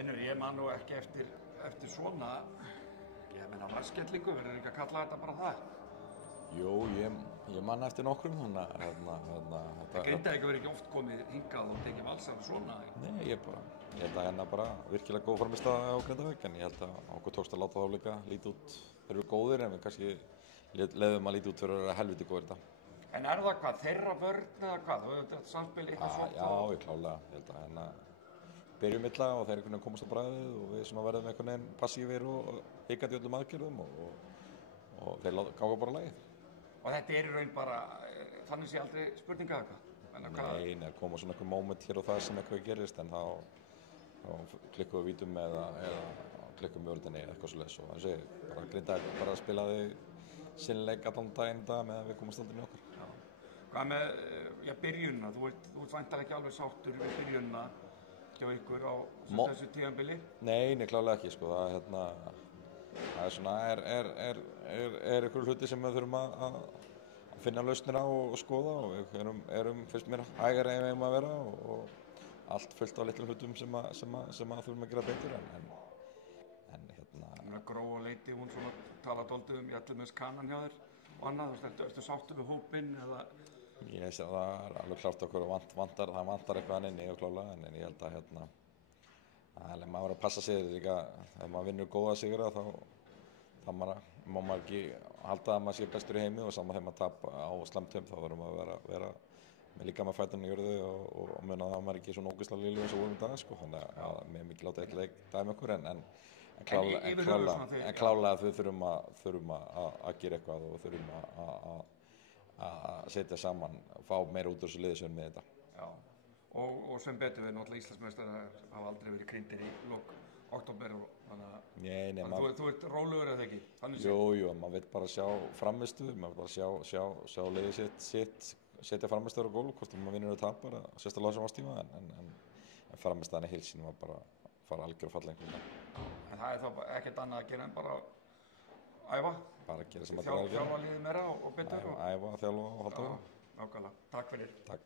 Finnur, ég man nú ekki eftir svona, ég meina raskellingu, verður ekki að kalla þetta bara það? Jú, ég man eftir nokkrum, þannig að Grindavík verður ekki oft komið hingað og tekið valsar svona? Nei, ég held að bara virkilega góð frammistaða á Grindavík, en ég held að okkur tókst að láta þá líka lítið út, þeir eru góðir, en við kannski leiðum að lítið út fyrir að vera helviti góðir þetta. En er það hvað, þeirra vörn eða hvað? Þú hefur þetta samspil eitthvað svona? Já, ég klálega, ég held að byrjum illa og þeir einhvern veginn komast á bragðið og við svona verðum einhvern veginn passífir og hikandi öllum aðgerðum og þeir gáðu bara lagið. Og þetta er í raun bara, þannig sé aldrei spurninga eitthvað? Nei, koma svona einhver moment hér og það sem eitthvað gerist, en þá klikkum við vítum eða klikkum við vörðinni eða eitthvað svoleiðis og þannig sé, bara Grindavík bara spilaði sinn leik allan daginn í dag meðan við komast aldrei inn í okkar. Já. Hvað með byrjunina? Þú ert væntanlega ekki alveg sáttur við byrjunina hjá ykkur á þessu tímabili? Nei, klálega ekki, sko. Það er svona, er ykkur hluti sem við þurfum að finna lausnir á og skoða og við erum fyrst mér hægari en við eigum að vera og allt fullt af litlum hlutum sem þurfum að gera betur en Gró og Leiti, hún svona tala dálítið ég ætla með skanan hjá þér og annað, ertu sáttur við hópinn eða? Ég sé að það er alveg klárt okkur og það vantar eitthvað inni og klálega, en ég held að maður verður að passa sig líka, ef maður vinnur góða sigra þá má maður ekki halda að maður sé bestur í heimi og saman þegar maður tapa á slæmtum þá verður maður að vera með líka með fætunum í jörðu og muna að maður ekki svona ógeðslega lílu eins og vorum í dag, sko, þannig að mér er mikið látið eitt leik dæmi okkur en klálega að við þurfum að gera eitthvað og þurfum að setja saman og fá meira út úr þessu liði sem með þetta. Já, og sem betur við náttúrulega Íslandsmeistarar hafa aldrei verið krýndir í lok október og þannig að þú ert rólegur eða ekki? Jú, maður veit bara sjá frammistu, maður bara sjá liðið sitt setja frammistaður á gólf, hvort maður vinnur og tapar, sérstaklega á þessum ástíma, en frammistaðan í heild sínu var bara fara algjör og falla einhvern veginn. En það er þá ekkert annað að gera en bara æfa? Bara að gera sem að það er að gera. Þjálfa liðið meira og betur? Æfa, þjálfa og halda á. Nákvæmlega. Takk fyrir. Takk.